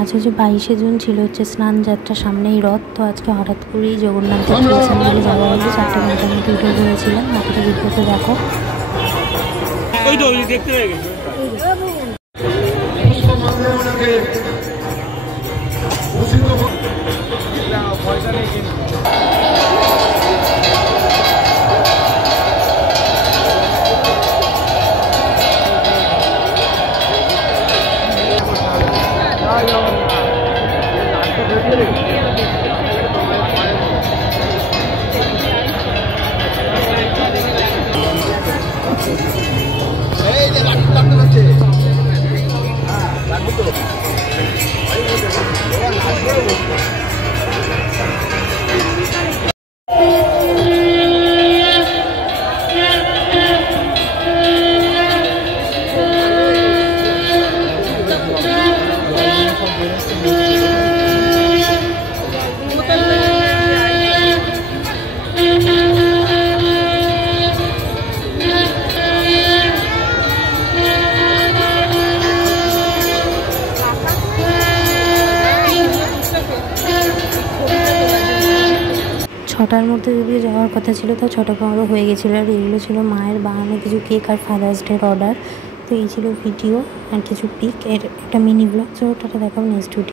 আজ হচ্ছে 22শে জুন ছিল হচ্ছে স্নান যাত্রা, সামনেই রথ। তো আজকে হঠাৎ করেই জগন্নাথ স্টেশন বলে যাওয়া হয়েছে, 4টে ঘন্টার মধ্যে উঠে পড়েছিলাম। বাকিটা ভিডিওতে দেখো। ছটার মধ্যে যদিও যাওয়ার কথা ছিল, তো 6:15 হয়ে গেছিলো। আর এগুলো ছিল মায়ের বানানো কিছু কেক আর ফাদার্স ডের অর্ডার। তো এই ছিল ভিডিও আর কিছু পিক, এর একটা মিনি ব্লগ। তো ওটা দেখাবো নেক্সট ভিডিও।